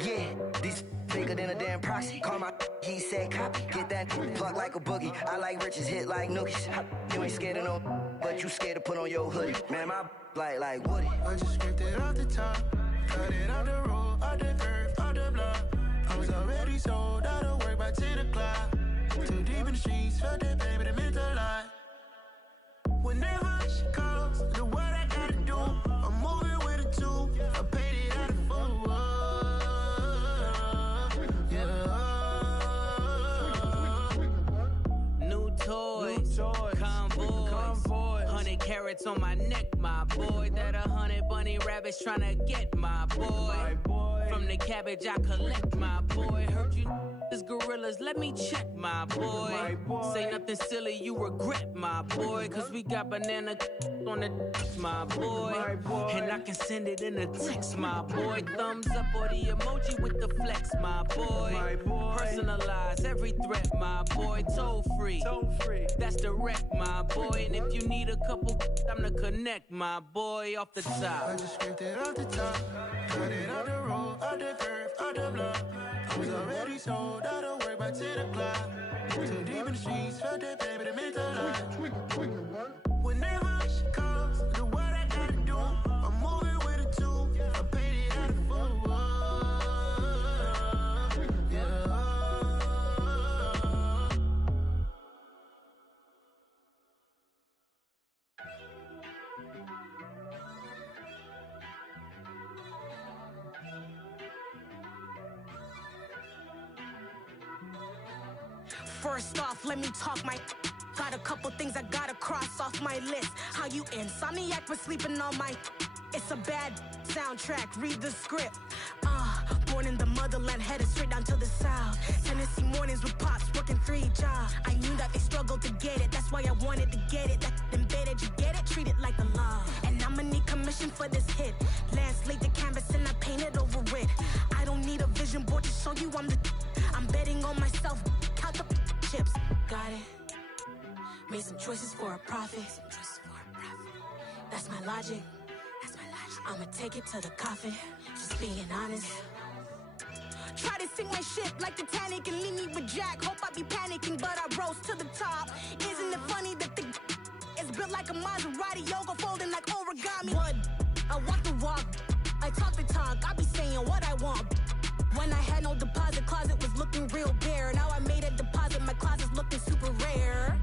Yeah, these bigger than a damn proxy. Call my he said copy. Get that plug like a boogie. I like riches, hit like nookies. You ain't scared of no, but you scared to put on your hoodie. Man, my like Woody. I just scraped it off the top. Cut it out the road, out the curve, out the block. I was already sold out of work by 10 o'clock. Too deep in the streets, felt that baby, that meant a lot. Whenever she calls, do what I gotta do. I'm moving with a two. I paid it out of full. Yeah. New toys. Convoy. 100 carats on my neck, my boy. That 100 bunny rabbits tryna get my boy. From the cabbage I collect, my boy. Heard you is gorillas, let me check, my boy. Say nothing silly, you regret, my boy. Cause we got banana on the my boy. And I can send it in a text, my boy. Thumbs up or the emoji with the flex, my boy. Personalize every threat, my boy. Toll free, that's direct, my boy. And if you need a couple, I'm to connect, my boy. Off the top, I just scraped it off the top. Cut it out the road, out the curve, out the block. I was already sold out of work by 10 o'clock. Too deep in the streets, felt that baby, that meant a lot. Whenever she calls, do what I gotta do. I'm moving with a two. I paid it out of full. Yeah. First off, let me talk my. Got a couple things I gotta cross off my list. How you insomniac for sleeping on my. It's a bad soundtrack, read the script. Born in the motherland, headed straight down to the south. Tennessee mornings with pops, working 3 jobs. I knew that they struggled to get it, that's why I wanted to get it. That embedded, you get it, treat it like a law. And I'ma need commission for this hit. Lance laid the canvas and I painted over it. I don't need a vision board to show you I'm betting on myself, count the chips. Got it. Made some choices for a profit. That's my logic. I'ma take it to the coffin. Just being honest. Try to sing my shit like Titanic and leave me with Jack. Hope I be panicking, but I rose to the top. Isn't it funny that the is built like a Maserati, yoga folding like origami? What? I walk the walk. I talk the talk. I be saying what I want. When I had no deposit, closet was looking real bare. Now I made a deposit, my closet's looking super rare.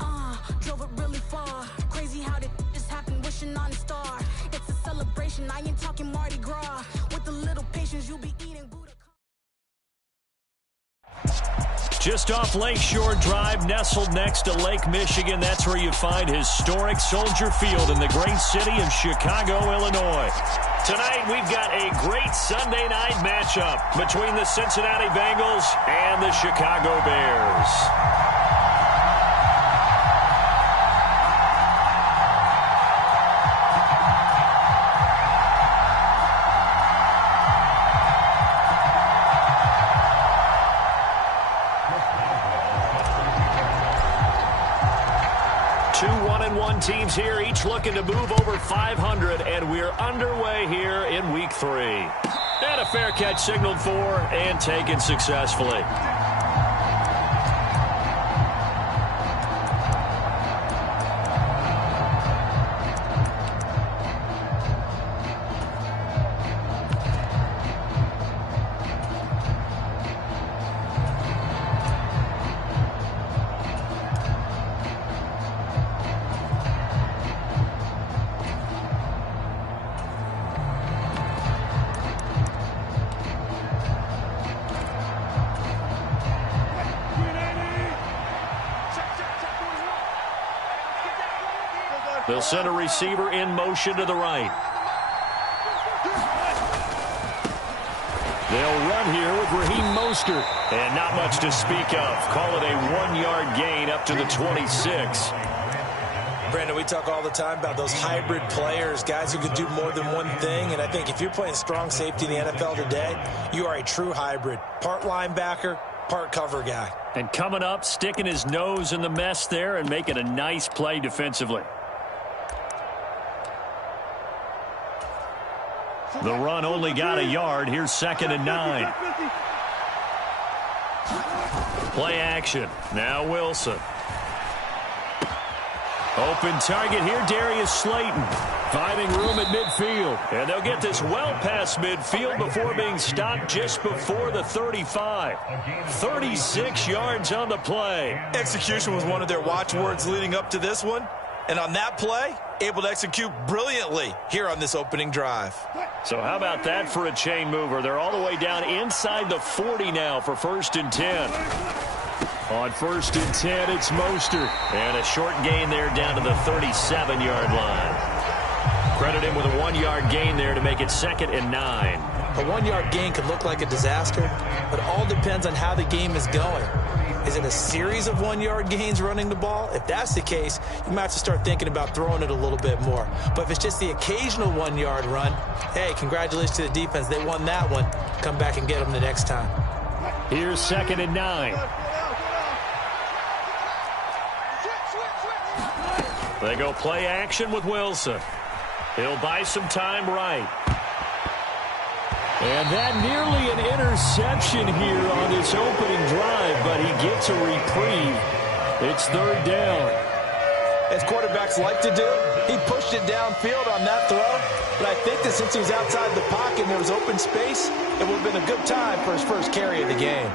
Drove it really far. Crazy how did this happen, wishing on a star. It's a celebration, I ain't talking Mardi Gras. With a little patience, you'll be eating Buddha. Just off Lakeshore Drive, nestled next to Lake Michigan, that's where you find historic Soldier Field in the great city of Chicago, Illinois. Tonight, we've got a great Sunday night matchup between the Cincinnati Bengals and the Chicago Bears. 2 1-1 teams here, each looking to move over 500, and we're underway here in week 3. And a fair catch signaled for and taken successfully. They'll send a receiver in motion to the right. They'll run here with Raheem Mostert. And not much to speak of. Call it a 1-yard gain up to the 26. Brandon, we talk all the time about those hybrid players, guys who could do more than one thing. And I think if you're playing strong safety in the NFL today, you are a true hybrid. Part linebacker, part cover guy. And coming up, sticking his nose in the mess there and making a nice play defensively. The run only got a yard. Here's 2nd and 9. Play action. Now Wilson. Open target here, Darius Slayton. Finding room at midfield. And they'll get this well past midfield before being stopped just before the 35. 36 yards on the play. Execution was one of their watchwords leading up to this one. And on that play, able to execute brilliantly here on this opening drive. So how about that for a chain mover? They're all the way down inside the 40 now for 1st and 10. On 1st and 10, it's Mostert. And a short gain there down to the 37-yard line. Credit him with a 1-yard gain there to make it 2nd and 9. A 1-yard gain could look like a disaster, but it all depends on how the game is going. Is it a series of 1-yard gains running the ball? If that's the case, you might have to start thinking about throwing it a little bit more. But if it's just the occasional 1-yard run, hey, congratulations to the defense. They won that one. Come back and get them the next time. Here's 2nd and 9. They go play action with Wilson. He'll buy some time right. And that nearly an interception here on this opening drive, but he gets a reprieve. It's 3rd down. As quarterbacks like to do, he pushed it downfield on that throw. But I think that since he was outside the pocket and there was open space, it would have been a good time for his first carry of the game.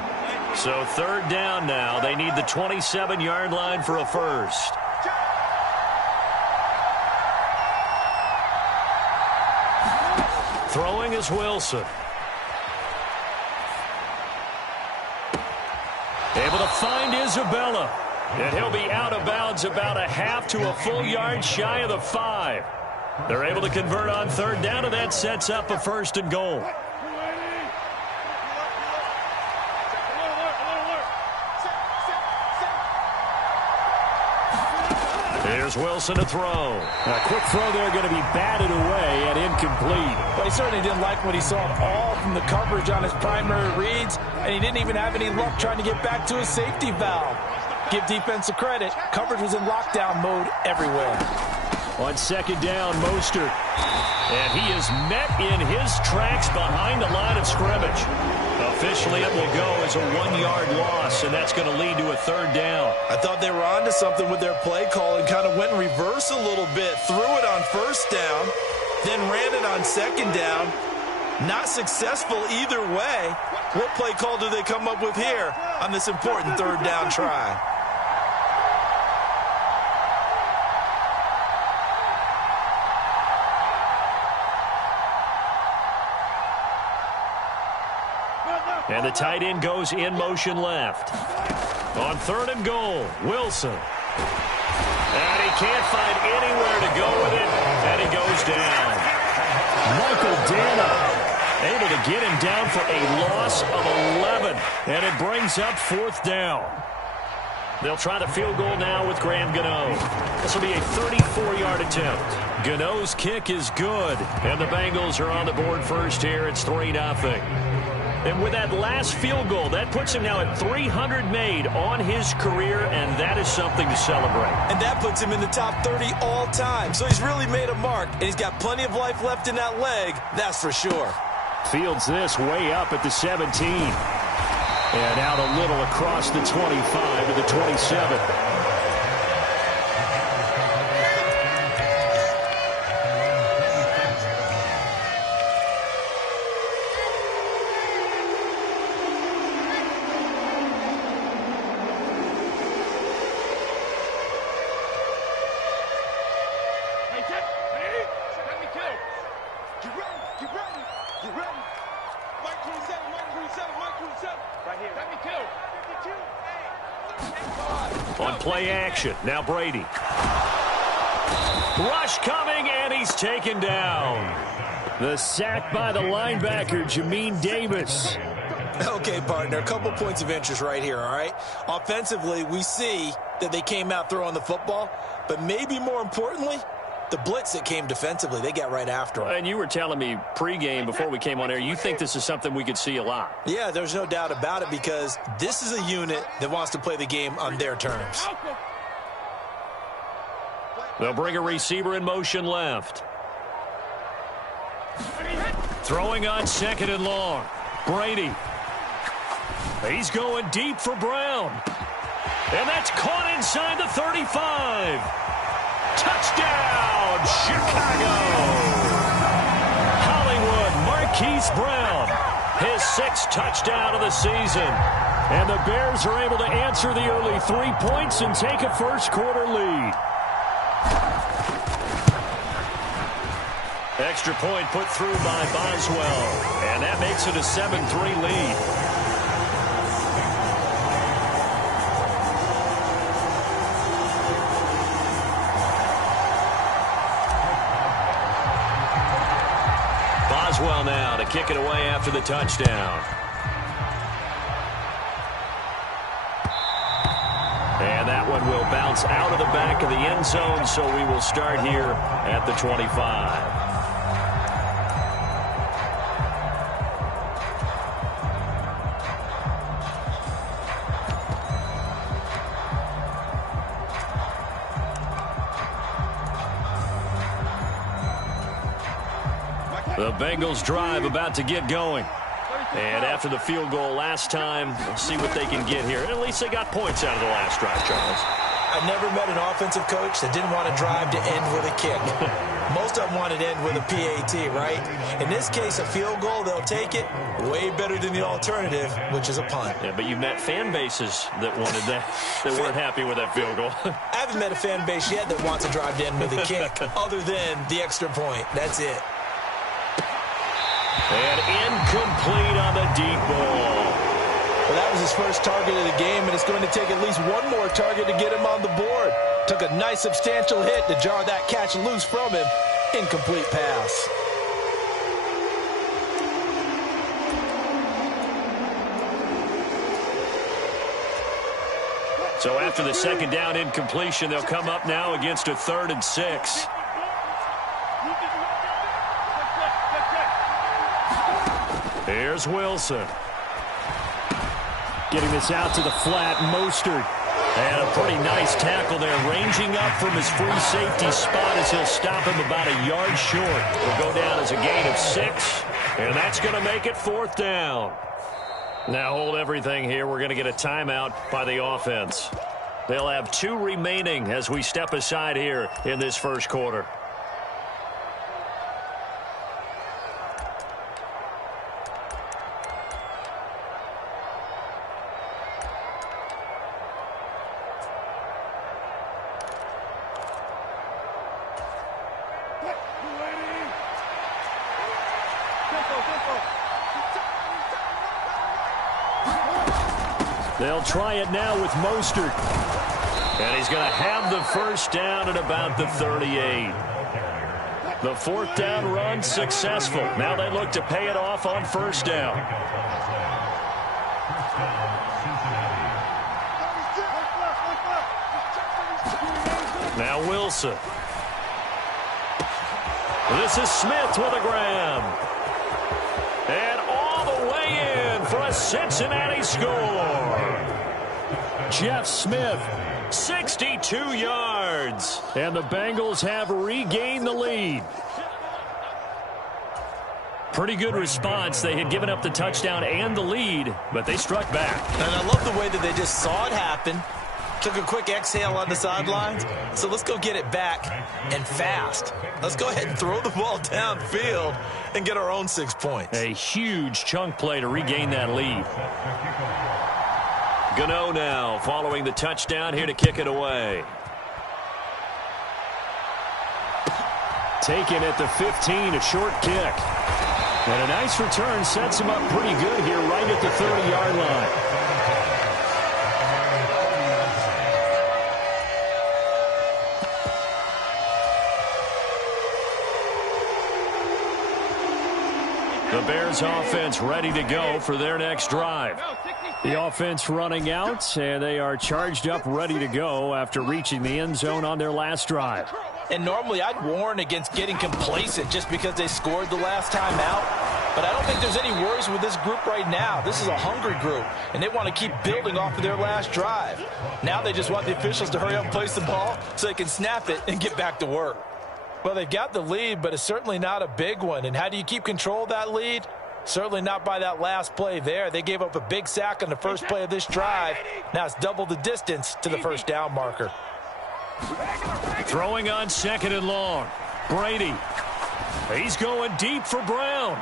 So 3rd down now. They need the 27-yard line for a first. Throwing is Wilson. Able to find Isabella. And he'll be out of bounds about a half to a full yard shy of the 5. They're able to convert on 3rd down, and that sets up a 1st and goal. Here's Wilson to throw. A quick throw there going to be batted away and incomplete. Well, he certainly didn't like what he saw all from the coverage on his primary reads, and he didn't even have any luck trying to get back to his safety valve. Give defense a credit. Coverage was in lockdown mode everywhere. On 2nd down, Mostert. And he is met in his tracks behind the line of scrimmage. Officially, it will go as a 1-yard loss, and that's going to lead to a 3rd down. I thought they were onto something with their play call and kind of went in reverse a little bit. Threw it on 1st down, then ran it on 2nd down. Not successful either way. What play call do they come up with here on this important 3rd down try? And the tight end goes in motion left. On 3rd and goal, Wilson. And he can't find anywhere to go with it, and he goes down. Michael Dana able to get him down for a loss of 11, and it brings up 4th down. They'll try the field goal now with Graham Gano. This will be a 34-yard attempt. Gano's kick is good, and the Bengals are on the board first here. It's 3-0. And with that last field goal, that puts him now at 300 made on his career, and that is something to celebrate. And that puts him in the top 30 all time. So he's really made a mark, and he's got plenty of life left in that leg, that's for sure. Fields this way up at the 17. And out a little across the 25 to the 27. On play action, now Brady. Rush coming, and he's taken down. The sack by the linebacker, Jamin Davis. Okay, partner, a couple points of interest right here, all right? Offensively, we see that they came out throwing the football, but maybe more importantly, the blitz that came defensively, they got right after him. And you were telling me pregame before we came on air, you think this is something we could see a lot. Yeah, there's no doubt about it, because this is a unit that wants to play the game on their terms. They'll bring a receiver in motion left. Throwing on 2nd and long. Brady. He's going deep for Brown. And that's caught inside the 35. Touchdown, Chicago. Hollywood Marquise Brown, his 6th touchdown of the season. And the Bears are able to answer the early 3 points and take a first-quarter lead. Extra point put through by Boswell. And that makes it a 7-3 lead. Boswell now to kick it away after the touchdown. And that one will bounce out of the back of the end zone, so we will start here at the 25. The Bengals drive about to get going. And after the field goal last time, we'll see what they can get here. And at least they got points out of the last drive, Charles. I've never met an offensive coach that didn't want to drive to end with a kick. Most of them wanted to end with a PAT, right? In this case, a field goal, they'll take it. Way better than the alternative, which is a punt. Yeah, but you've met fan bases that wanted that, that weren't happy with that field goal. I haven't met a fan base yet that wants to drive to end with a kick, other than the extra point. That's it. And incomplete on the deep ball. Well, that was his first target of the game, and it's going to take at least one more target to get him on the board. Took a nice substantial hit to jar that catch loose from him. Incomplete pass. So after the second down incompletion, they'll come up now against a 3rd and 6. Here's Wilson. Getting this out to the flat, Mostert. And a pretty nice tackle there, ranging up from his free safety spot as he'll stop him about a yard short. Will go down as a gain of 6, and that's going to make it 4th down. Now hold everything here. We're going to get a timeout by the offense. They'll have 2 remaining as we step aside here in this first quarter. They'll try it now with Mostert. And he's going to have the first down at about the 38. The 4th down run successful. Now they look to pay it off on 1st down. Now Wilson. This is Smith with a grab. And all the way in for a Cincinnati score. Jeff Smith, 62 yards. And the Bengals have regained the lead. Pretty good response. They had given up the touchdown and the lead, but they struck back. And I love the way that they just saw it happen. Took a quick exhale on the sidelines. So let's go get it back and fast. Let's go ahead and throw the ball downfield and get our own 6 points. A huge chunk play to regain that lead. Gano now following the touchdown here to kick it away. Taken at the 15, a short kick. And a nice return sets him up pretty good here right at the 30-yard line. The Bears offense ready to go for their next drive. The offense running out, and they are charged up, ready to go after reaching the end zone on their last drive. And normally I'd warn against getting complacent just because they scored the last time out. But I don't think there's any worries with this group right now. This is a hungry group, and they want to keep building off of their last drive. Now they just want the officials to hurry up and place the ball so they can snap it and get back to work. Well, they've got the lead, but it's certainly not a big one. And how do you keep control of that lead? Certainly not by that last play there. They gave up a big sack on the first play of this drive. Now it's double the distance to the first down marker. Throwing on 2nd and long. Brady. He's going deep for Brown.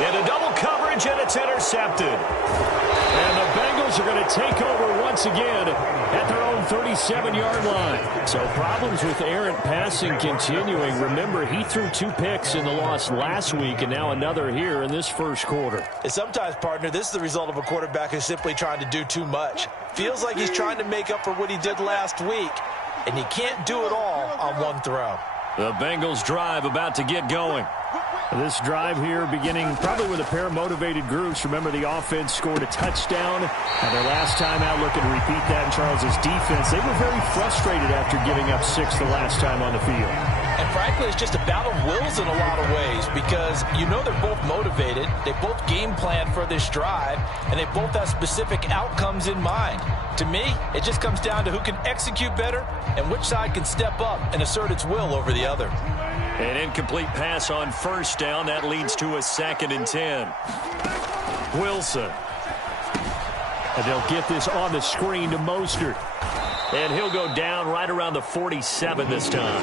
Into double coverage, and it's intercepted. And the Bengals are going to take over once again at their own 37-yard line. So problems with errant passing continuing. Remember, he threw 2 picks in the loss last week, and now another here in this first quarter. And sometimes, partner, this is the result of a quarterback who's simply trying to do too much. Feels like he's trying to make up for what he did last week, and he can't do it all on one throw. The Bengals drive about to get going. This drive here beginning probably with a pair of motivated groups. Remember, the offense scored a touchdown. And their last time out, looking to repeat that in Charles' defense. They were very frustrated after giving up 6 the last time on the field. And frankly, it's just a battle of wills in a lot of ways because you know they're both motivated. They both game plan for this drive, and they both have specific outcomes in mind. To me, it just comes down to who can execute better and which side can step up and assert its will over the other. An incomplete pass on first down. That leads to a 2nd and 10. Wilson. And they'll get this on the screen to Mostert. And he'll go down right around the 47 this time.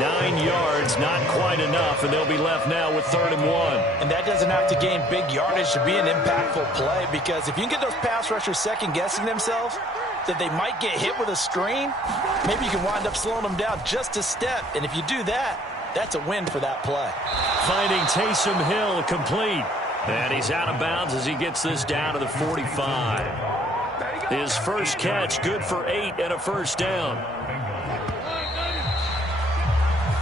9 yards, not quite enough, and they'll be left now with 3rd and 1. And that doesn't have to gain big yardage to be an impactful play, because if you can get those pass rushers second-guessing themselves, that they might get hit with a screen, maybe you can wind up slowing them down just a step. And if you do that, that's a win for that play. Finding Taysom Hill complete. And he's out of bounds as he gets this down to the 45. His first catch, good for 8 and a first down.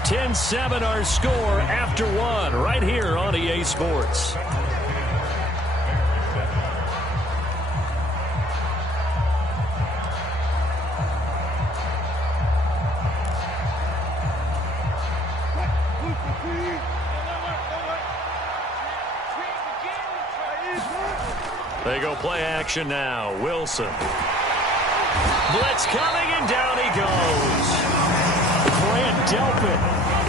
10-7 our score after 1 right here on EA Sports. They go play action now. Wilson. Blitz coming, and down he goes. Grant Delpit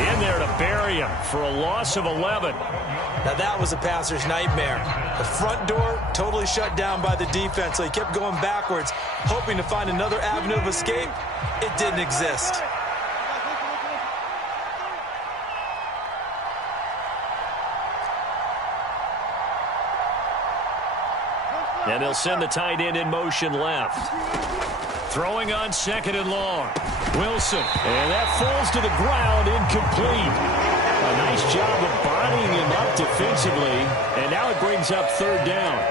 in there to bury him for a loss of 11. Now that was a passer's nightmare. The front door totally shut down by the defense, so he kept going backwards, hoping to find another avenue of escape. It didn't exist. And they'll send the tight end in motion left. Throwing on 2nd and long. Wilson. And that falls to the ground, incomplete. A nice job of bodying him up defensively. And now it brings up 3rd down.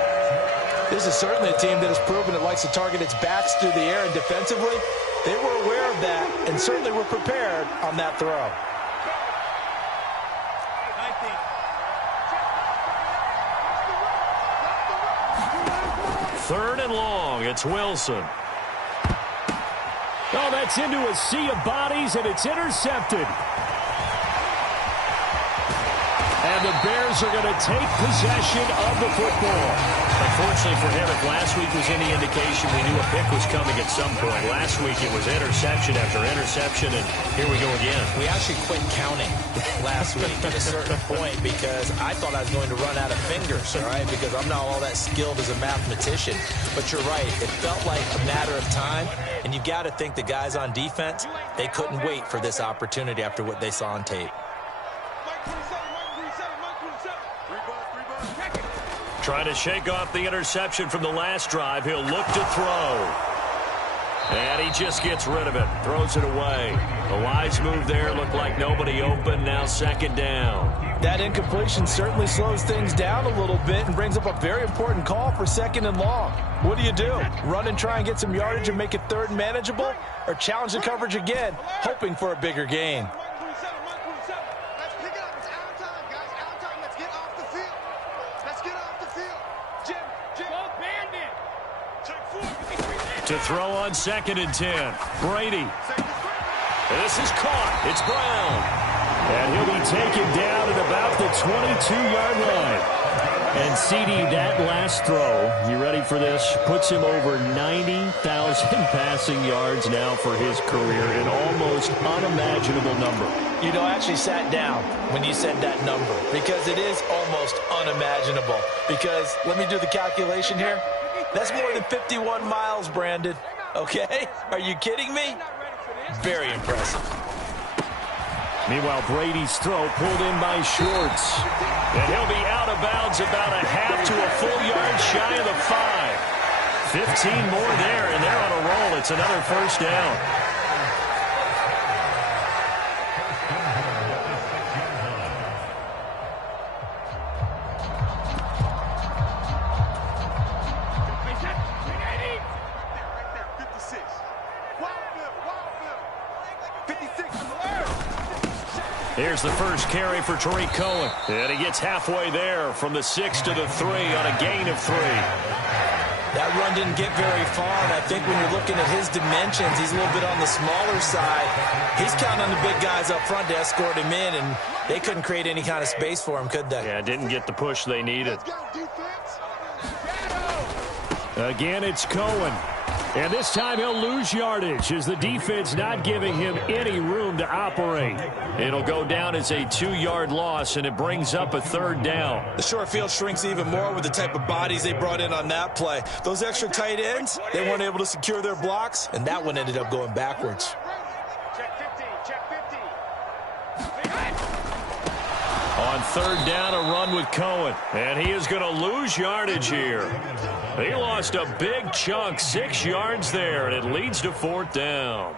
This is certainly a team that has proven it likes to target its backs through the air, and defensively, they were aware of that and certainly were prepared on that throw. Third and long. It's Wilson. Oh, that's into a sea of bodies, and it's intercepted. And the Bears are going to take possession of the football. Unfortunately for him, if last week was any indication, we knew a pick was coming at some point. Last week it was interception after interception, and here we go again. We actually quit counting last week at a certain point because I thought I was going to run out of fingers, all right, because I'm not all that skilled as a mathematician. But you're right. It felt like a matter of time, and you've got to think the guys on defense, they couldn't wait for this opportunity after what they saw on tape. Trying to shake off the interception from the last drive. He'll look to throw. And he just gets rid of it. Throws it away. A wise move there. Looked like nobody open. Now 2nd down. That incompletion certainly slows things down a little bit and brings up a very important call for 2nd and long. What do? Run and try and get some yardage and make it 3rd and manageable? Or challenge the coverage again, hoping for a bigger gain? To throw on 2nd and 10. Brady. This is caught. It's Brown. And he'll be taken down at about the 22-yard line. And CD, that last throw, you ready for this? Puts him over 90,000 passing yards now for his career. An almost unimaginable number. You know, I actually sat down when you said that number because it is almost unimaginable. Because, let me do the calculation here. That's more than 51 miles, Brandon. Okay? Are you kidding me? Very impressive. Meanwhile, Brady's throw pulled in by Shorts. And he'll be out of bounds about a half to a full yard shy of the 5. 15 more there, and they're on a roll. It's another first down. Here's the first carry for Tariq Cohen. And he gets halfway there from the 6 to the 3 on a gain of 3. That run didn't get very far, and I think when you're looking at his dimensions, he's a little bit on the smaller side. He's counting on the big guys up front to escort him in, and they couldn't create any kind of space for him, could they? Yeah, didn't get the push they needed. Again, it's Cohen. And this time he'll lose yardage as the defense not giving him any room to operate. It'll go down as a 2-yard loss, and it brings up a 3rd down. The short field shrinks even more with the type of bodies they brought in on that play. Those extra tight ends, they weren't able to secure their blocks, and that one ended up going backwards. On 3rd down, a run with Cohen. And he is going to lose yardage here. He lost a big chunk, 6 yards there, and it leads to 4th down.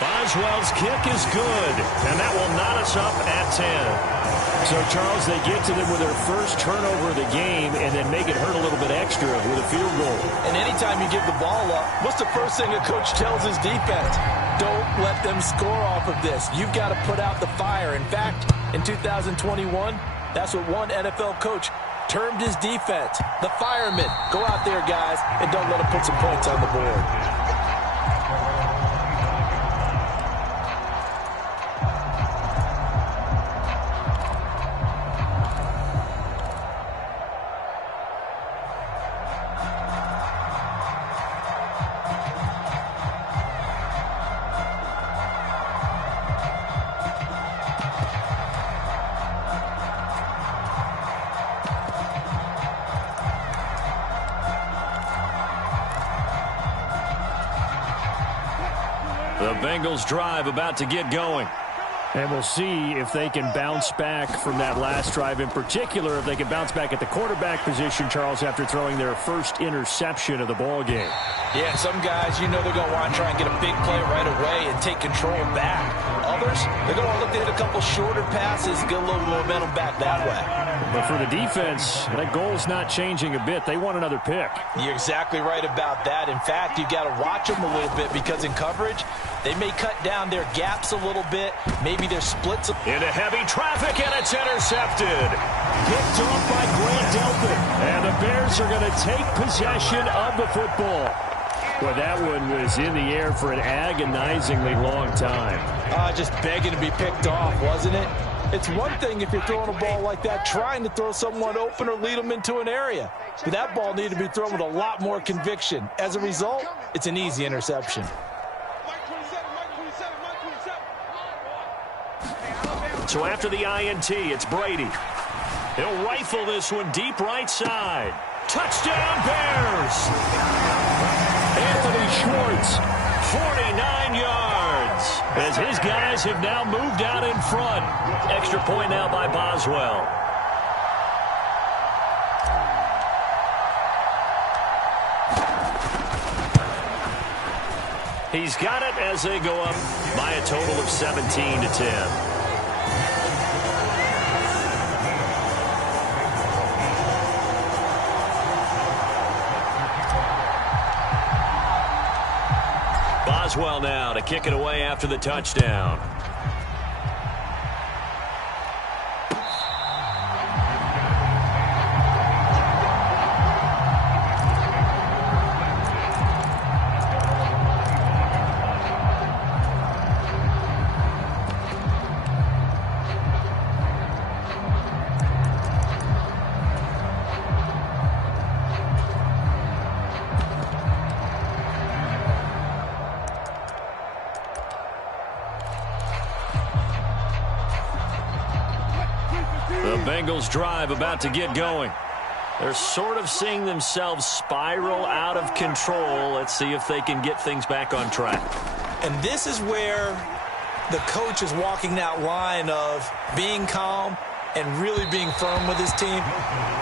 Boswell's kick is good, and that will knot us up at 10. So, Charles, they get to them with their first turnover of the game and then make it hurt a little bit extra with a field goal. And anytime you give the ball up, what's the first thing a coach tells his defense? Don't let them score off of this. You've got to put out the fire. In fact, in 2021, that's what one NFL coach termed his defense. The firemen. Go out there, guys, and don't let them put some points on the board. The Bengals drive about to get going. And we'll see if they can bounce back from that last drive. In particular, if they can bounce back at the quarterback position, Charles, after throwing their first interception of the ball game. Yeah, some guys, you know they're going to want to try and get a big play right away and take control back. Others, they're going to look to hit a couple shorter passes, get a little momentum back that way. But for the defense, that goal's not changing a bit. They want another pick. You're exactly right about that. In fact, you've got to watch them a little bit because in coverage, they may cut down their gaps a little bit, maybe their splits. Into heavy traffic, and it's intercepted. Picked off by Grant Delpit. And the Bears are going to take possession of the football. Well, that one was in the air for an agonizingly long time. Just begging to be picked off, wasn't it? It's one thing if you're throwing a ball like that, trying to throw someone open or lead them into an area. But that ball needed to be thrown with a lot more conviction. As a result, it's an easy interception. So after the INT, it's Brady. He'll rifle this one deep right side. Touchdown, Bears! Anthony Schwartz, 49 yards, as his guys have now moved out in front. Extra point now by Boswell. He's got it as they go up by a total of 17-10. Boswell now to kick it away after the touchdown. Bengals drive about to get going. They're sort of seeing themselves spiral out of control. Let's see if they can get things back on track. And this is where the coach is walking that line of being calm and really being firm with his team.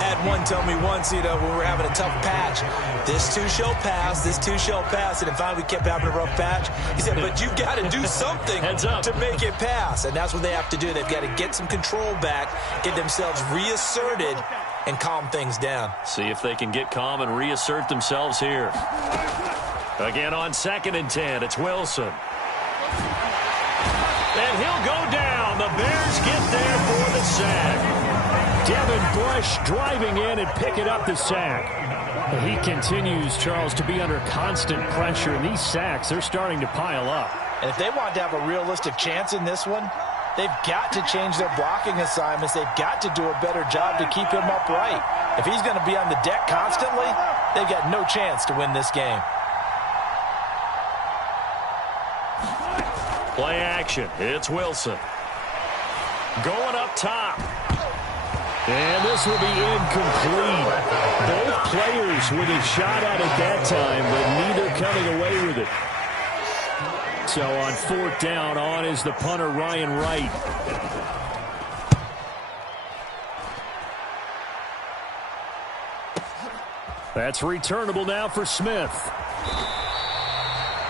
Had one tell me once, when we're having a tough patch, this too shall pass, this too shall pass. And finally we kept having a rough patch. He said, but you've got to do something to make it pass. And that's what they have to do. They've got to get some control back, get themselves reasserted, and calm things down. See if they can get calm and reassert themselves here. Again on 2nd and 10, it's Wilson. And he'll go down. The Bears get there for the sack. Devin Bush driving in and picking up the sack. He continues, Charles, to be under constant pressure. And these sacks, they're starting to pile up. And if they want to have a realistic chance in this one, they've got to change their blocking assignments. They've got to do a better job to keep him upright. If he's going to be on the deck constantly, they've got no chance to win this game. Play action. It's Wilson. Going up top. And this will be incomplete. Both players with a shot at it that time, but neither coming away with it. So on 4th down, on is the punter, Ryan Wright. That's returnable now for Smith.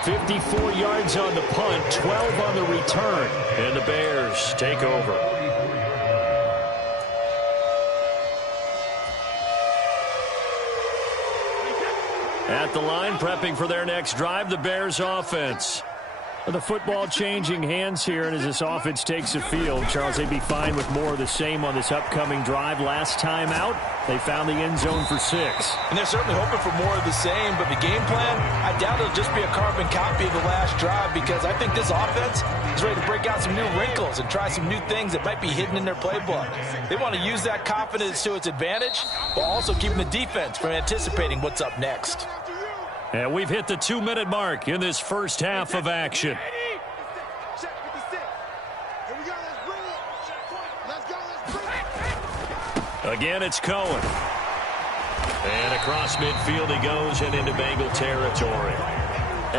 54 yards on the punt, 12 on the return. And the Bears take over. At the line, prepping for their next drive, the Bears offense. The football changing hands here, and as this offense takes the field, Charles, they'd be fine with more of the same on this upcoming drive. Last time out, they found the end zone for 6. And they're certainly hoping for more of the same, but the game plan, I doubt it'll just be a carbon copy of the last drive, because I think this offense is ready to break out some new wrinkles and try some new things that might be hidden in their playbook. They want to use that confidence to its advantage, while also keeping the defense from anticipating what's up next. And we've hit the 2-minute mark in this first half of action. Again, it's Cohen. And across midfield he goes and into Bengal territory.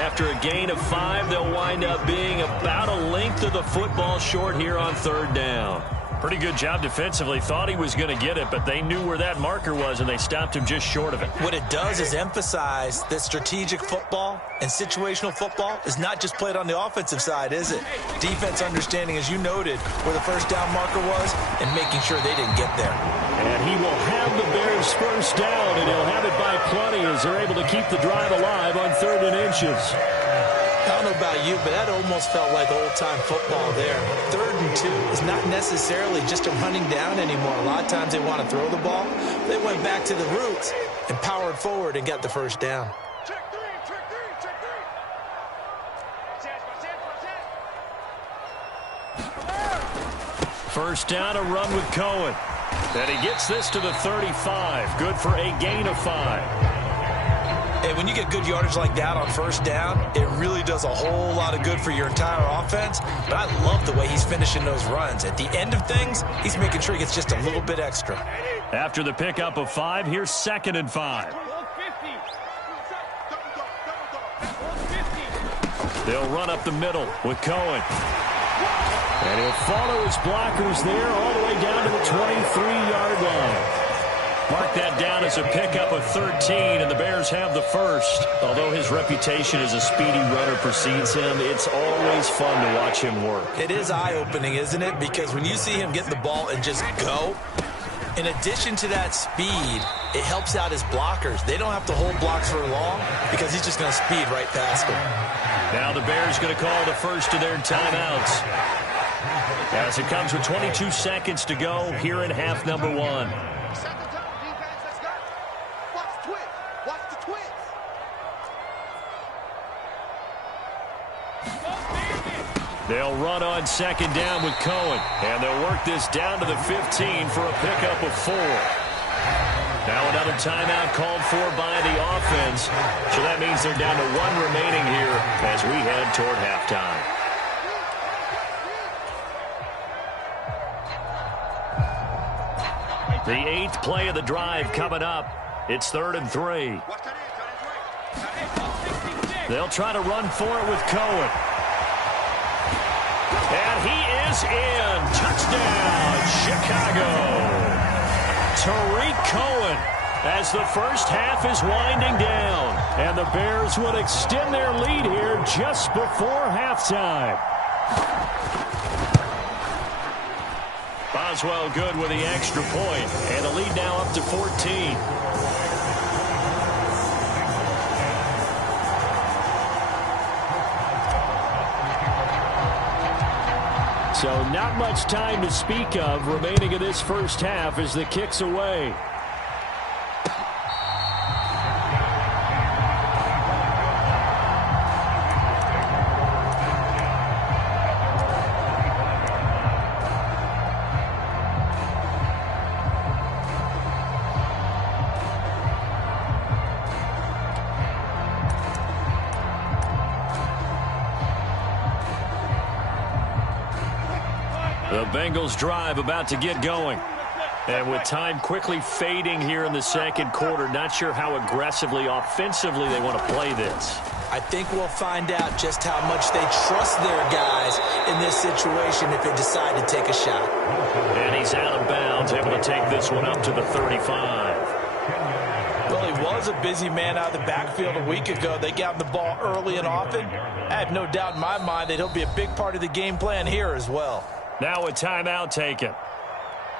After a gain of 5, they'll wind up being about a length of the football short here on 3rd down. Pretty good job defensively. Thought he was going to get it, but they knew where that marker was, and they stopped him just short of it. What it does is emphasize that strategic football and situational football is not just played on the offensive side, is it? Defense understanding, as you noted, where the 1st down marker was and making sure they didn't get there. And he will have the Bears 1st down, and he'll have it by plenty as they're able to keep the drive alive on 3rd and inches. I don't know about you, but that almost felt like old-time football there. 3rd and 2 is not necessarily just a running down anymore. A lot of times they want to throw the ball. They went back to the roots and powered forward and got the 1st down. First down, a run with Cohen. And he gets this to the 35. Good for a gain of 5. And when you get good yardage like that on 1st down, it really does a whole lot of good for your entire offense. But I love the way he's finishing those runs. At the end of things, he's making sure he gets just a little bit extra. After the pickup of 5, here's 2nd and 5. They'll run up the middle with Cohen. And he'll follow his blockers there all the way down to the 23-yard line. Mark that down as a pickup of 13, and the Bears have the 1st. Although his reputation as a speedy runner precedes him, it's always fun to watch him work. It is eye-opening, isn't it? Because when you see him get the ball and just go, in addition to that speed, it helps out his blockers. They don't have to hold blocks for long because he's just going to speed right past them. Now the Bears going to call the first of their timeouts, as it comes with 22 seconds to go here in half number 1. They'll run on 2nd down with Cohen, and they'll work this down to the 15 for a pickup of 4. Now another timeout called for by the offense, so that means they're down to 1 remaining here as we head toward halftime. The 8th play of the drive coming up. It's 3rd and 3. They'll try to run for it with Cohen. And he is in. Touchdown, Chicago. Tariq Cohen as the first half is winding down. And the Bears would extend their lead here just before halftime. Boswell good with the extra point. And the lead now up to 14. So not much time to speak of remaining in this first half as the kick's away. The Bengals drive about to get going. And with time quickly fading here in the second quarter, not sure how aggressively, offensively they want to play this. I think we'll find out just how much they trust their guys in this situation if they decide to take a shot. And he's out of bounds, able to take this one up to the 35. Well, he was a busy man out of the backfield a week ago. They got him the ball early and often. I have no doubt in my mind that he'll be a big part of the game plan here as well. Now a timeout taken.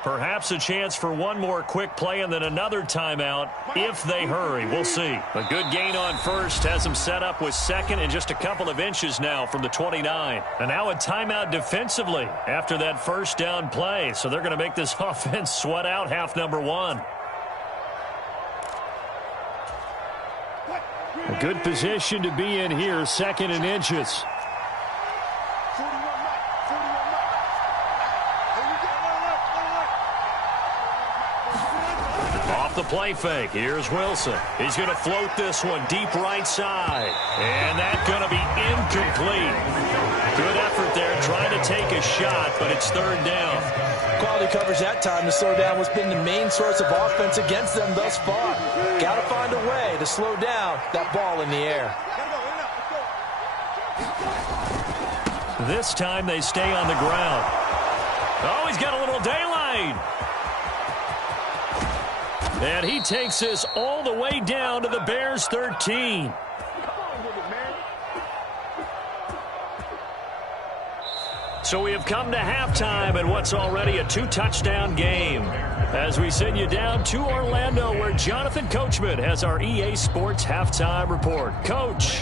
Perhaps a chance for one more quick play and then another timeout if they hurry. We'll see. A good gain on first has them set up with second and just a couple of inches now from the 29. And now a timeout defensively after that first down play. So they're going to make this offense sweat out half number one. A good position to be in here, 2nd and inches. The play fake. Here's Wilson. He's going to float this one deep right side. And that's going to be incomplete. Good effort there trying to take a shot, but it's 3rd down. Quality coverage that time to slow down what's been the main source of offense against them thus far. Got to find a way to slow down that ball in the air. This time they stay on the ground. Oh, he's got a little daylight. And he takes this all the way down to the Bears' 13. So we have come to halftime in what's already a 2-touchdown game. As we send you down to Orlando, where Jonathan Coachman has our EA Sports halftime report. Coach.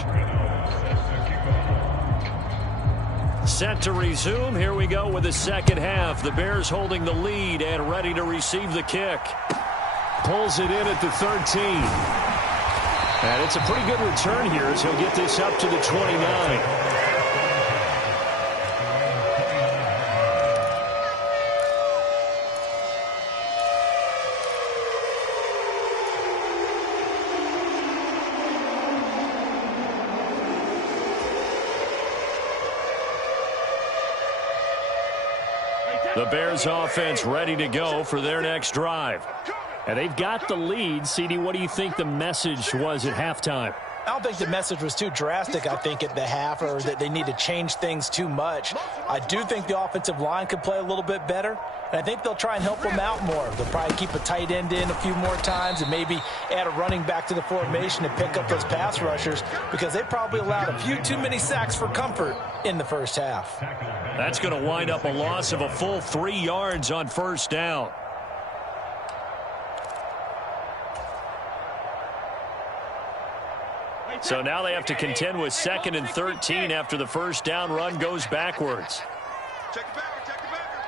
Set to resume. Here we go with the second half. The Bears holding the lead and ready to receive the kick. Pulls it in at the 13. And it's a pretty good return here as he'll get this up to the 29. The Bears offense ready to go for their next drive. And they've got the lead. CD, what do you think the message was at halftime? I don't think the message was too drastic, I think, at the half, or that they need to change things too much. I do think the offensive line could play a little bit better, and I think they'll try and help them out more. They'll probably keep a tight end in a few more times and maybe add a running back to the formation to pick up those pass rushers, because they probably allowed a few too many sacks for comfort in the first half. That's going to wind up a loss of a full 3 yards on first down. So now they have to contend with 2nd and 13 after the first down run goes backwards. Check the backer, check the backer.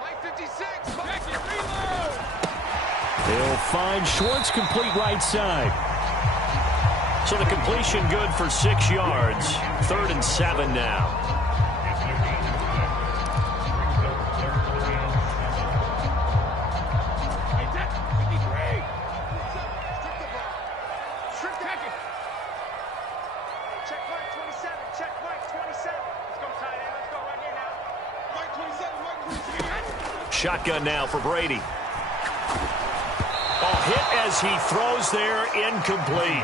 Mike 56, Beckett, reload. He'll find Schwartz complete right side. So the completion good for 6 yards. 3rd and 7 now. Shotgun now for Brady. Hit as he throws there, incomplete.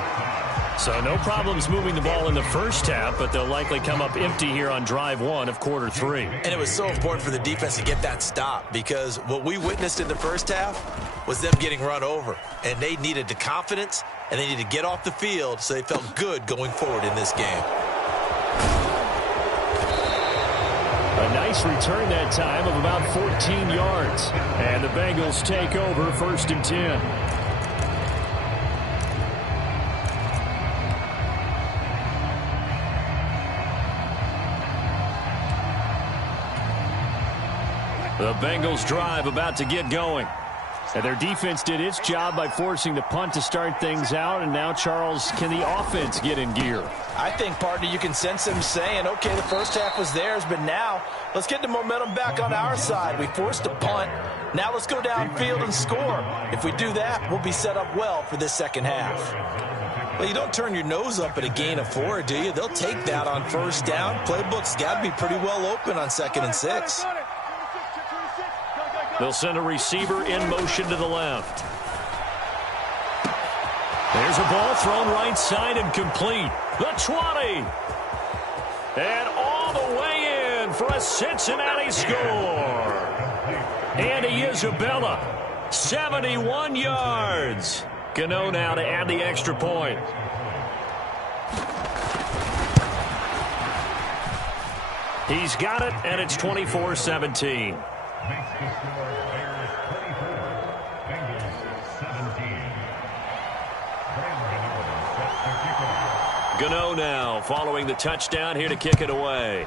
So no problems moving the ball in the first half, but they'll likely come up empty here on drive one of quarter three. And it was so important for the defense to get that stop, because what we witnessed in the first half was them getting run over, and they needed the confidence, and they needed to get off the field so they felt good going forward in this game. A nice return that time of about 14 yards. And the Bengals take over 1st and 10. The Bengals drive about to get going. And their defense did its job by forcing the punt to start things out. And now, Charles, can the offense get in gear? I think, partner, you can sense them saying, okay, the first half was theirs, but now let's get the momentum back on our side. We forced a punt. Now let's go downfield and score. If we do that, we'll be set up well for this second half. Well, you don't turn your nose up at a gain of 4, do you? They'll take that on first down. Playbook's got to be pretty well open on 2nd and 6. They'll send a receiver in motion to the left. There's a ball thrown right side and complete. The 20. And all the way in for a Cincinnati score. Andy Isabella, 71 yards. Gano now to add the extra point. He's got it, and it's 24-17. Gano now following the touchdown here to kick it away.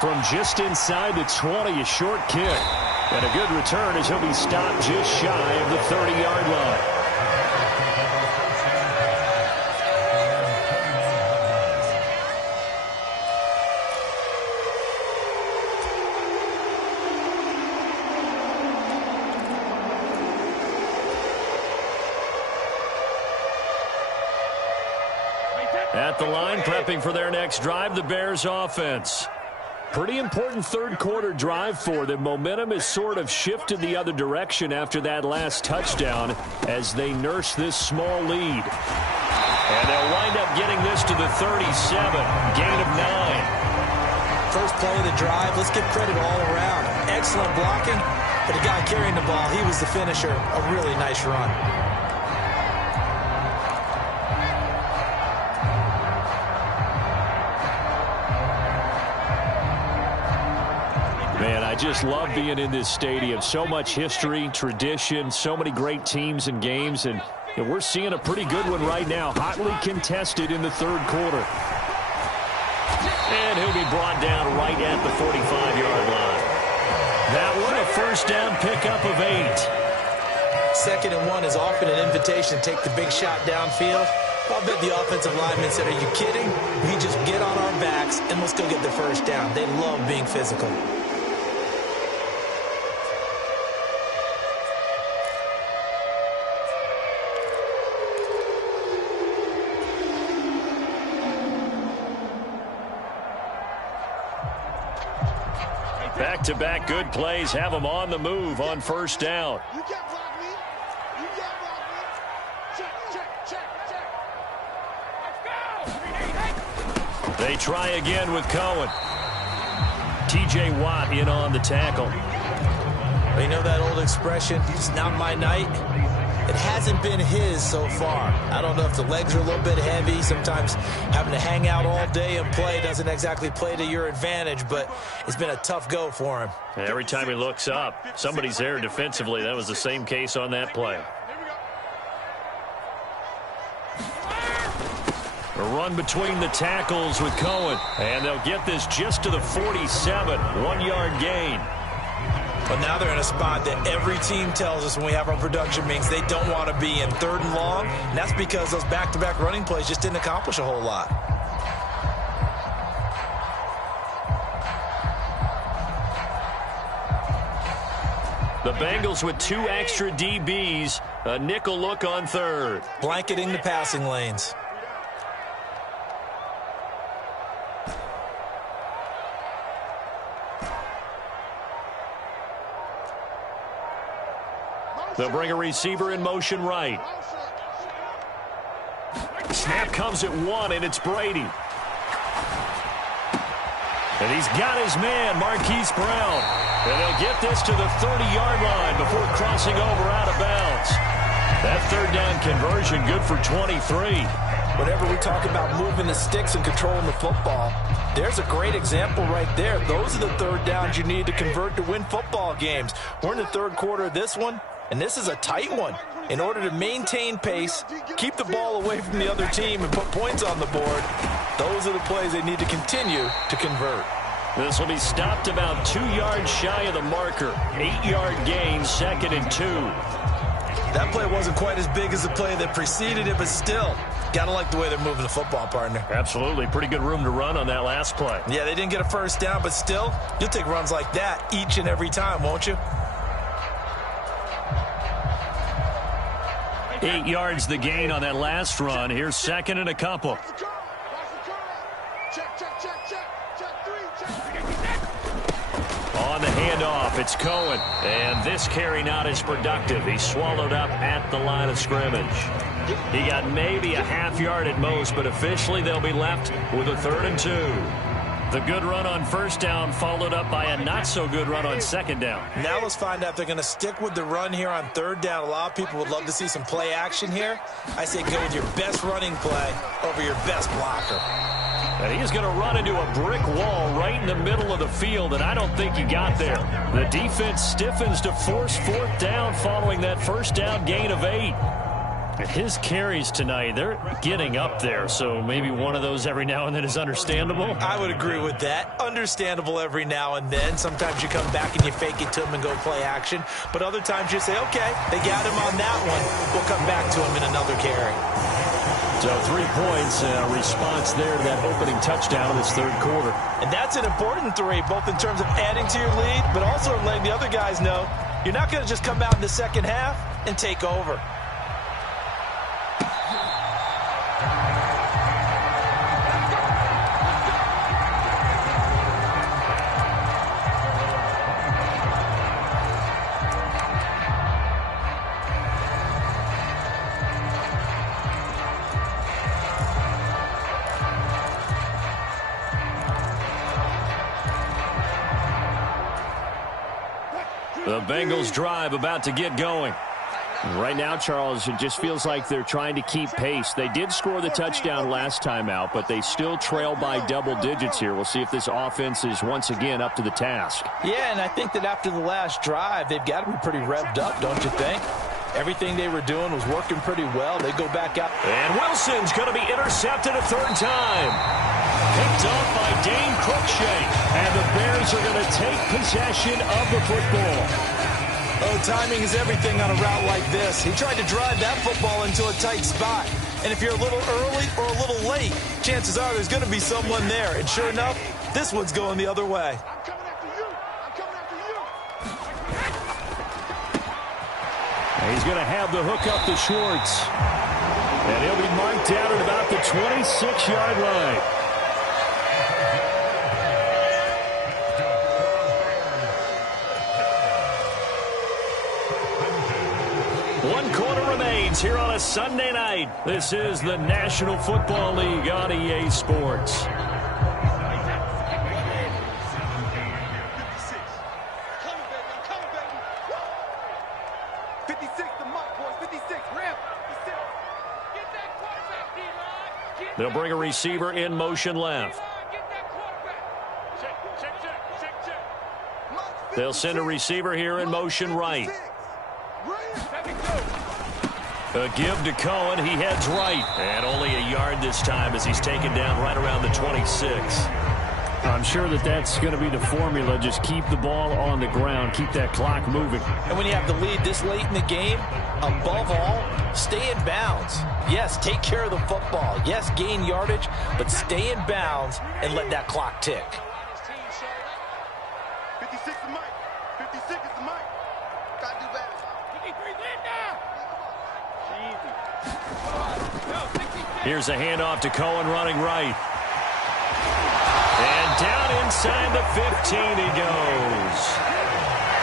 From just inside the 20, a short kick. And a good return as he'll be stopped just shy of the 30-yard line. At the line, prepping for their next drive, the Bears offense. Pretty important third quarter drive for them. Momentum has sort of shifted the other direction after that last touchdown as they nurse this small lead. And they'll wind up getting this to the 37, gain of 9. First play of the drive, let's give credit all around. Excellent blocking, but the guy carrying the ball, he was the finisher. A really nice run. Man, I just love being in this stadium. So much history, tradition, so many great teams and games, and we're seeing a pretty good one right now, hotly contested in the third quarter. And he'll be brought down right at the 45-yard line. That one, a first down pickup of 8. 2nd and 1 is often an invitation to take the big shot downfield. I'll bet the offensive lineman said, are you kidding? We just get on our backs and let's go get the first down. They love being physical. Back-to-back good plays have them on the move on first down. You can't block me. You can't block me. Check. Let's go. They try again with Cohen. T.J. Watt in on the tackle. Well, you know that old expression, it's not my night? It hasn't been his so far. I don't know if the legs are a little bit heavy. Sometimes having to hang out all day and play doesn't exactly play to your advantage, but it's been a tough go for him. Every time he looks up, somebody's there defensively. That was the same case on that play. A run between the tackles with Cohen. And they'll get this just to the 47. 1-yard gain. But now they're in a spot that every team tells us when we have our production meetings they don't want to be in, 3rd and long. And that's because those back-to-back running plays just didn't accomplish a whole lot. The Bengals with 2 extra DBs. A nickel look on 3rd. Blanketing the passing lanes. They'll bring a receiver in motion right. Snap comes at 1, and it's Brady. And he's got his man, Marquise Brown. And they'll get this to the 30-yard line before crossing over out of bounds. That third down conversion good for 23. Whenever we talk about moving the sticks and controlling the football, there's a great example right there. Those are the third downs you need to convert to win football games. We're in the third quarter of this one, and this is a tight one. In order to maintain pace, keep the ball away from the other team, and put points on the board, those are the plays they need to continue to convert. This will be stopped about 2 yards shy of the marker. 8-yard gain, 2nd and 2. That play wasn't quite as big as the play that preceded it, but still, gotta like the way they're moving the football, partner. Absolutely. Pretty good room to run on that last play. Yeah, they didn't get a first down, but still, you'll take runs like that each and every time, won't you? 8 yards the gain on that last run. Here's 2nd and a couple. On the handoff, it's Cohen. And this carry not as productive. He's swallowed up at the line of scrimmage. He got maybe a half yard at most, but officially they'll be left with a 3rd and 2. The good run on first down followed up by a not-so-good run on second down. Now let's find out if they're going to stick with the run here on third down. A lot of people would love to see some play action here. I say go with your best running play over your best blocker. And he's going to run into a brick wall right in the middle of the field, and I don't think he got there. The defense stiffens to force 4th down following that first down gain of 8. His carries tonight, they're getting up there, so maybe one of those every now and then is understandable. I would agree with that. Understandable every now and then. Sometimes you come back and you fake it to him and go play action. But other times you say, okay, they got him on that one. We'll come back to him in another carry. So 3 points, response there to that opening touchdown in this third quarter. And that's an important 3, both in terms of adding to your lead, but also letting the other guys know you're not going to just come out in the second half and take over. The Bengals drive about to get going. Right now, Charles, it just feels like they're trying to keep pace. They did score the touchdown last time out, but they still trail by double digits here. We'll see if this offense is once again up to the task. Yeah, and I think that after the last drive, they've got to be pretty revved up, don't you think? Everything they were doing was working pretty well. They go back out. And Wilson's going to be intercepted a 3rd time. Picked off by Dane Cruikshank. And the Bears are going to take possession of the football. Oh, timing is everything on a route like this. He tried to drive that football into a tight spot. And if you're a little early or a little late, chances are there's going to be someone there. And sure enough, this one's going the other way. I'm coming after you. I'm coming after you. He's going to have the hook up to Schwartz. And he'll be marked down at about the 26-yard line. One quarter remains here on a Sunday night. This is the National Football League on EA Sports. They'll bring a receiver in motion left. They'll send a receiver here in motion right. A give to Cohen. He heads right. And only a yard this time as he's taken down right around the 26. I'm sure that that's going to be the formula. Just keep the ball on the ground. Keep that clock moving. And when you have the lead this late in the game, above all, stay in bounds. Yes, take care of the football. Yes, gain yardage, but stay in bounds and let that clock tick. 56 is Mike. 56 is the Mike. Gotta do better. 53 now. Here's a handoff to Cohen running right. And down inside the 15 he goes.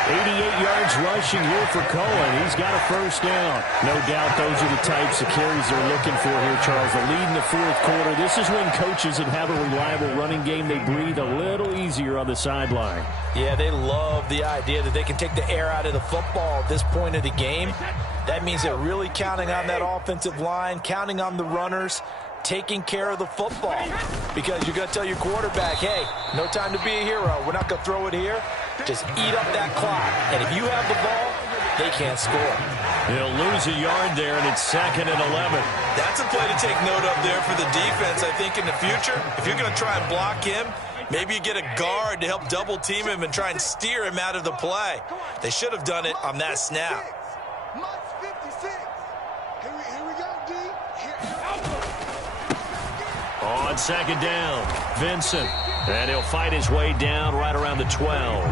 88 yards rushing here for Cohen. He's got a first down. No doubt those are the types of carries they're looking for here, Charles. The lead in the fourth quarter. This is when coaches that have a reliable running game, they breathe a little easier on the sideline. Yeah, they love the idea that they can take the air out of the football at this point of the game. That means they're really counting on that offensive line, counting on the runners, taking care of the football. Because you're going to tell your quarterback, hey, no time to be a hero. We're not going to throw it here. Just eat up that clock. And if you have the ball, they can't score. He'll lose a yard there, and it's 2nd and 11. That's a play to take note of there for the defense, I think, in the future. If you're going to try and block him, maybe you get a guard to help double-team him and try and steer him out of the play. They should have done it on that snap. On 2nd down, Vincent. And he'll fight his way down right around the 12.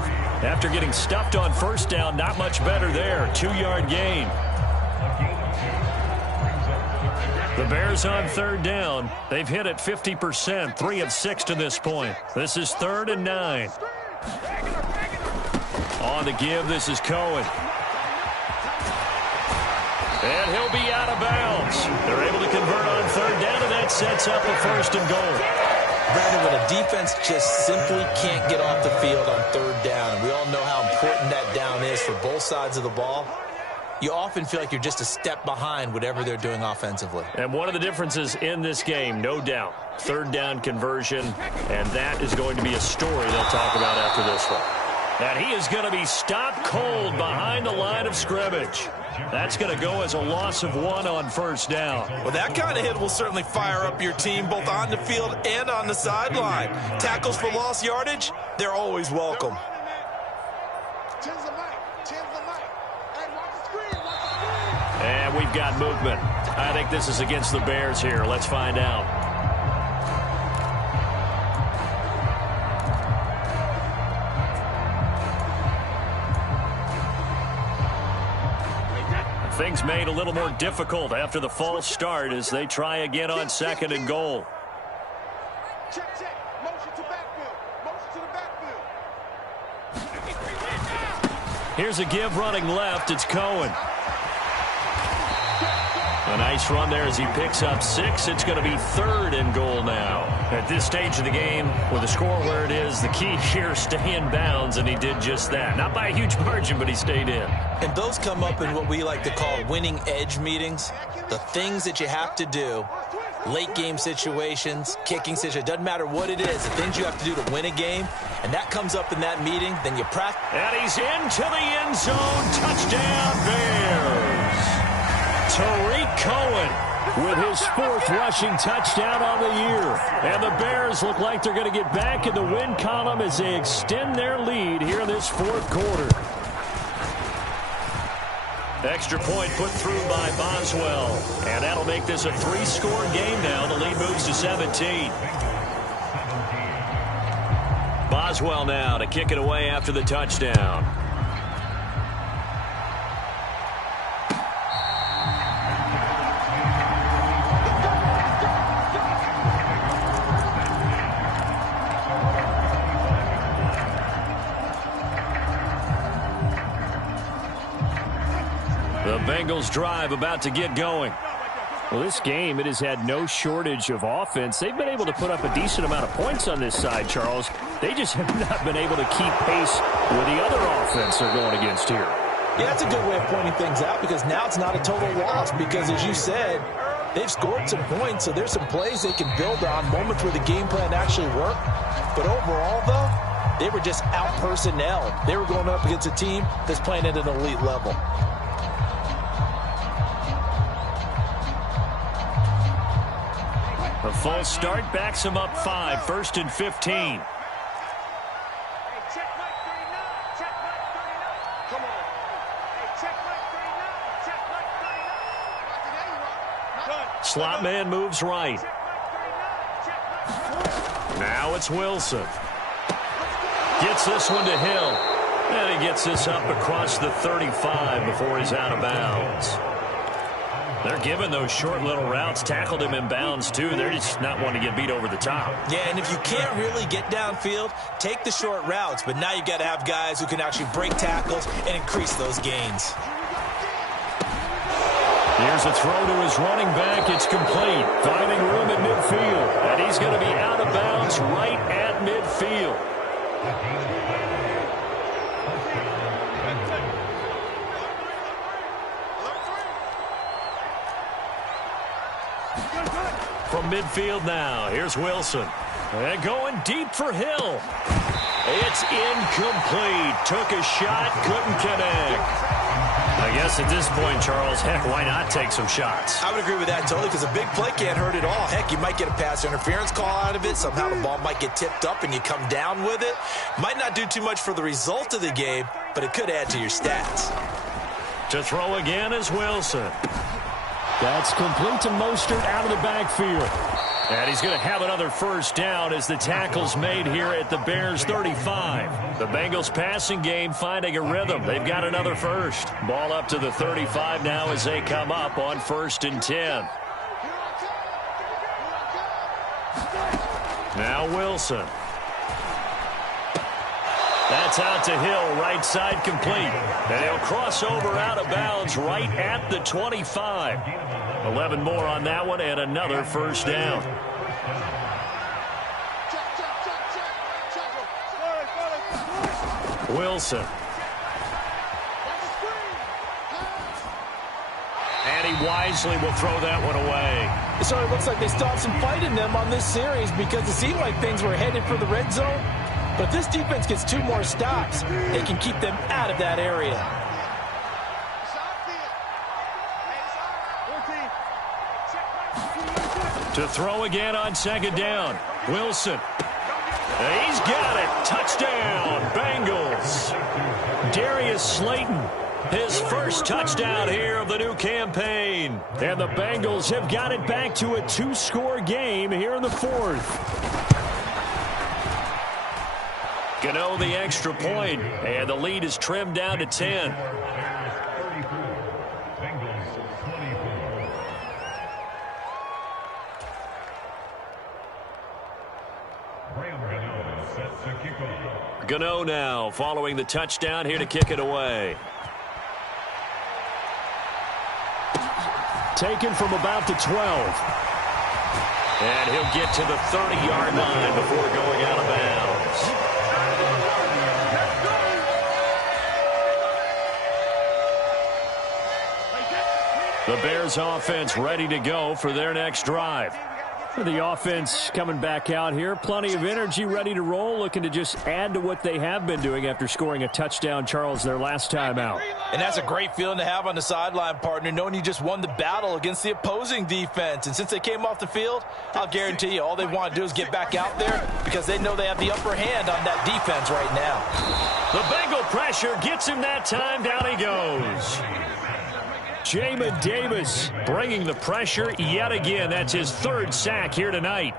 After getting stuffed on first down, not much better there. 2-yard gain. The Bears on 3rd down. They've hit it 50%, 3 of 6 to this point. This is 3rd and 9. On the give, this is Cohen. And he'll be out of bounds. They're able to convert on 3rd down, and that sets up a 1st and goal. Brandon, when a defense just simply can't get off the field on 3rd down, and we all know how important that down is for both sides of the ball, you often feel like you're just a step behind whatever they're doing offensively. And one of the differences in this game, no doubt, 3rd down conversion, and that is going to be a story they'll talk about after this one. And he is going to be stopped cold behind the line of scrimmage. That's going to go as a loss of 1 on 1st down. Well, that kind of hit will certainly fire up your team both on the field and on the sideline. Tackles for lost yardage, they're always welcome. And we've got movement. I think this is against the Bears here. Let's find out. Things made a little more difficult after the false start as they try again on 2nd and goal. Check. Motion to backfield. Motion to the backfield. Here's a give running left. It's Cohen. A nice run there as he picks up 6. It's going to be 3rd and goal now. At this stage of the game, with the score where it is, the key here, stay in bounds, and he did just that. Not by a huge margin, but he stayed in. And those come up in what we like to call winning edge meetings. The things that you have to do, late game situations, kicking situations, doesn't matter what it is, the things you have to do to win a game, and that comes up in that meeting, then you practice. And he's into the end zone. Touchdown, Bears. Tariq Cohen with his 4th rushing touchdown on the year. And the Bears look like they're going to get back in the win column as they extend their lead here in this 4th quarter. Extra point put through by Boswell. And that'll make this a 3-score game now. The lead moves to 17. Boswell now to kick it away after the touchdown. The Bengals drive about to get going. Well, this game, it has had no shortage of offense. They've been able to put up a decent amount of points on this side, Charles. They just have not been able to keep pace with the other offense they're going against here. Yeah, that's a good way of pointing things out because now it's not a total loss because, as you said, they've scored some points, so there's some plays they can build on, moments where the game plan actually worked. But overall, though, they were just out-personnel. They were going up against a team that's playing at an elite level. A false start backs him up 5, 1st and 15. Slot man moves right. Now it's Wilson. Gets this one to Hill. And he gets this up across the 35 before he's out of bounds. They're giving those short little routes, tackled him in bounds, too. They're just not wanting to get beat over the top. Yeah, and if you can't really get downfield, take the short routes. But now you've got to have guys who can actually break tackles and increase those gains. Here's a throw to his running back. It's complete. Finding room at midfield. And he's going to be out of bounds right at midfield. From midfield now, here's Wilson. And going deep for Hill. It's incomplete. Took a shot, couldn't connect. I guess at this point, Charles, heck, why not take some shots? I would agree with that totally, because a big play can't hurt at all. Heck, you might get a pass interference call out of it. Somehow the ball might get tipped up and you come down with it. Might not do too much for the result of the game, but it could add to your stats. To throw again is Wilson. That's complete to Mostert out of the backfield. And he's going to have another first down as the tackle's made here at the Bears 35. The Bengals passing game finding a rhythm. They've got another first. Ball up to the 35 now as they come up on 1st and 10. Now Wilson. That's out to Hill, right side complete. And he'll cross over out of bounds right at the 25. 11 more on that one and another first down. Wilson. And he wisely will throw that one away. So it looks like they still have some fight in them on this series, because it seemed like things were headed for the red zone. But if this defense gets 2 more stops, they can keep them out of that area. To throw again on 2nd down. Wilson. He's got it. Touchdown, Bengals. Darius Slayton, his first touchdown here of the new campaign. And the Bengals have got it back to a 2-score game here in the 4th. Gano the extra point, and the lead is trimmed down to 10. Gano now following the touchdown here to kick it away. Taken from about the 12. And he'll get to the 30-yard line before going out of bounds. The Bears offense ready to go for their next drive. The offense coming back out here. Plenty of energy, ready to roll, looking to just add to what they have been doing after scoring a touchdown, Charles, their last time out. And that's a great feeling to have on the sideline, partner, knowing you just won the battle against the opposing defense. And since they came off the field, I'll guarantee you all they want to do is get back out there, because they know they have the upper hand on that defense right now. The Bengal pressure gets him that time. Down he goes. Jamin Davis bringing the pressure yet again. That's his 3rd sack here tonight.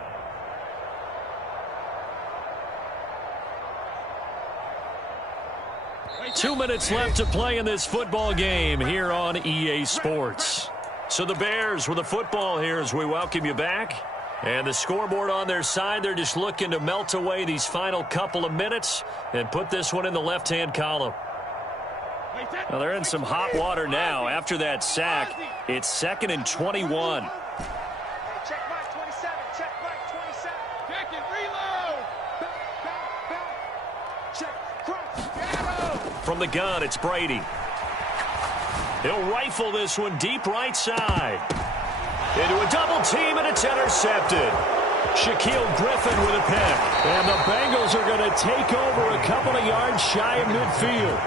Two minutes left to play in this football game here on EA Sports. So the Bears with the football here as we welcome you back. And the scoreboard on their side, they're just looking to melt away these final couple of minutes and put this one in the left-hand column. Well, they're in some hot water now. After that sack, it's 2nd and 21. Check back 27. Check back 27. Check it. Reload. Back. Check. Cross. From the gun, it's Brady. He'll rifle this one deep right side. Into a double team, and it's intercepted. Shaquille Griffin with a pick. And the Bengals are going to take over a couple of yards shy of midfield.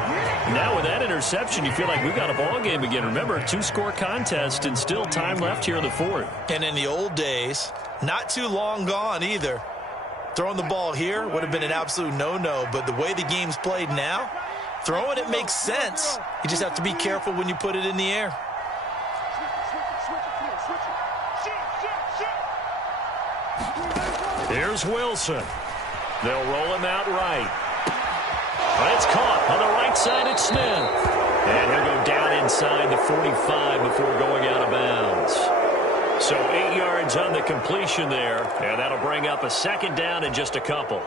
Now with that interception, you feel like we've got a ball game again. Remember, 2-score contest and still time left here in the 4th. And in the old days, not too long gone either, throwing the ball here would have been an absolute no-no. But the way the game's played now, throwing it makes sense. You just have to be careful when you put it in the air. Here's Wilson. They'll roll him out right. But it's caught on the right side. It's Smith. And he'll go down inside the 45 before going out of bounds. So 8 yards on the completion there, and that'll bring up a second down in just a couple.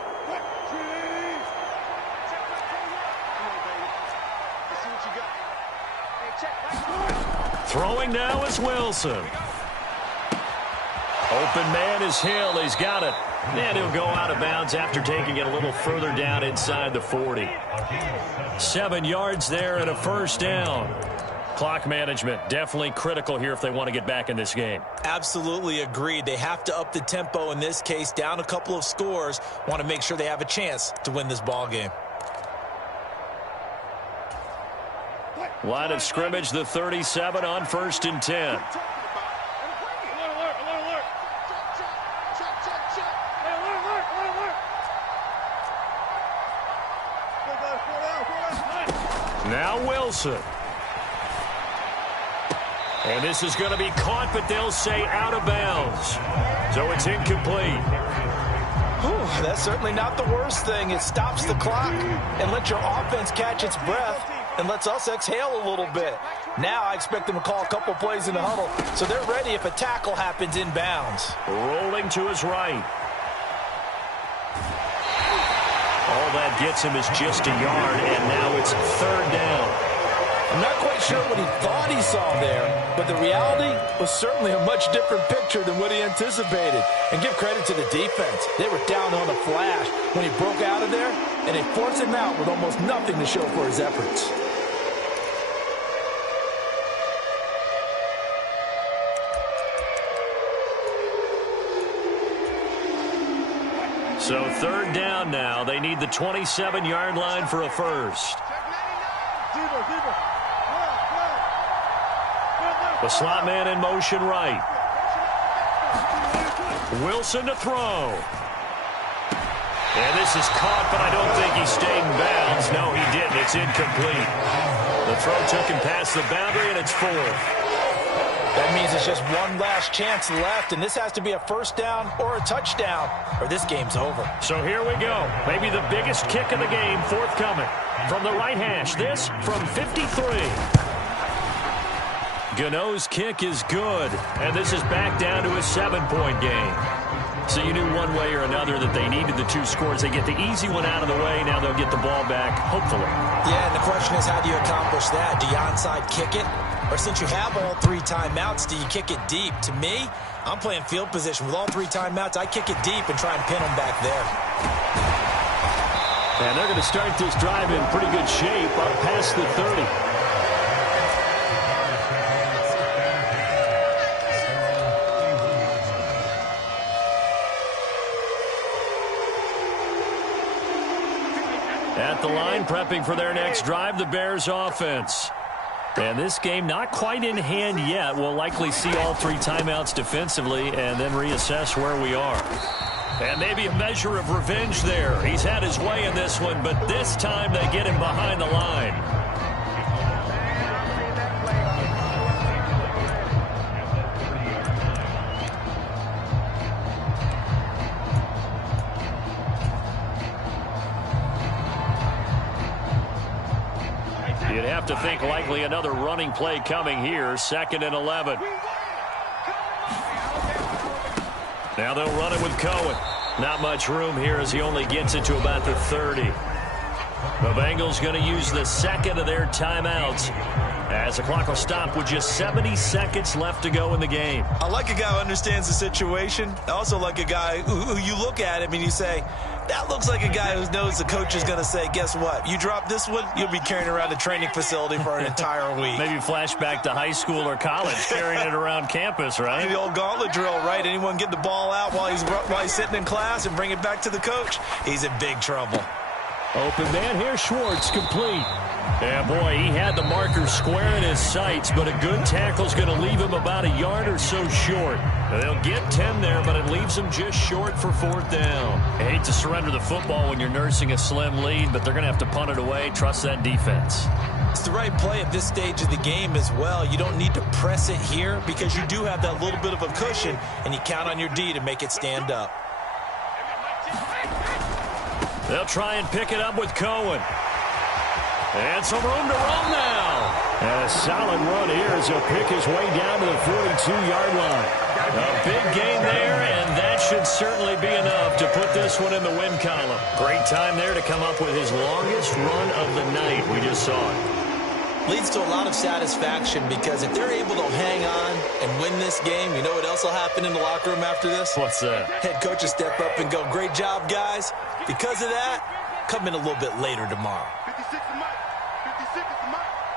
Throwing now is Wilson. Open man is Hill. He's got it. And he'll go out of bounds after taking it a little further down inside the 40. 7 yards there and a first down. Clock management definitely critical here if they want to get back in this game. Absolutely agreed. They have to up the tempo in this case, down a couple of scores. Want to make sure they have a chance to win this ball game. Line of scrimmage, the 37 on 1st and 10. Now Wilson. And this is going to be caught, but they'll say out of bounds. So it's incomplete. Whew, that's certainly not the worst thing. It stops the clock and lets your offense catch its breath and lets us exhale a little bit. Now I expect them to call a couple plays in the huddle, so they're ready if a tackle happens inbounds. Rolling to his right. All that gets him is just a yard, and now it's 3rd down. I'm not quite sure what he thought he saw there, but the reality was certainly a much different picture than what he anticipated. And give credit to the defense. They were down on the flash when he broke out of there, and they forced him out with almost nothing to show for his efforts. So 3rd down now. They need the 27-yard line for a first. The slot man in motion right. Wilson to throw. And this is caught, but I don't think he stayed in bounds. No, he didn't. It's incomplete. The throw took him past the boundary, and it's 4th. That means it's just one last chance left, and this has to be a first down or a touchdown, or this game's over. So here we go. Maybe the biggest kick of the game forthcoming. From the right hash, this from 53. Gano's kick is good, and this is back down to a 7-point game. So you knew one way or another that they needed the 2 scores. They get the easy one out of the way. Now they'll get the ball back, hopefully. Yeah, and the question is, how do you accomplish that? Do you onside kick it? Or since you have all 3 timeouts, do you kick it deep? To me, I'm playing field position. With all 3 timeouts, I kick it deep and try and pin them back there. And they're going to start this drive in pretty good shape up past the 30. At the line, prepping for their next drive, the Bears offense. And this game not quite in hand yet. We'll likely see all 3 timeouts defensively and then reassess where we are. And maybe a measure of revenge there. He's had his way in this one, but this time they get him behind the line. You'd have to think likely another running play coming here. 2nd and 11. Now they'll run it with Cohen. Not much room here as he only gets it to about the 30. The Bengals going to use the 2nd of their timeouts as the clock will stop with just 70 seconds left to go in the game. I like a guy who understands the situation. I also like a guy who you look at him and you say, that looks like a guy who knows the coach is going to say, guess what? You drop this one, you'll be carrying around the training facility for an entire week. Maybe flashback to high school or college, carrying it around campus, right? The old gauntlet drill, right? Anyone get the ball out while he's sitting in class and bring it back to the coach? He's in big trouble. Open man here, Schwartz, complete. Yeah, boy, he had the marker square in his sights, but a good tackle's going to leave him about a yard or so short. They'll get 10 there, but it leaves them just short for 4th down. I hate to surrender the football when you're nursing a slim lead, but they're going to have to punt it away. Trust that defense. It's the right play at this stage of the game as well. You don't need to press it here because you do have that little bit of a cushion, and you count on your D to make it stand up. They'll try and pick it up with Cohen. And some room to run now. And a solid run here as he'll pick his way down to the 42-yard line. A big gain there, and that should certainly be enough to put this one in the win column. Great time there to come up with his longest run of the night. We just saw it. Leads to a lot of satisfaction because if they're able to hang on and win this game, you know what else will happen in the locker room after this? What's that? Head coach will step up and go, great job, guys. Because of that, come in a little bit later tomorrow. 56 is Mike. 56 is Mike.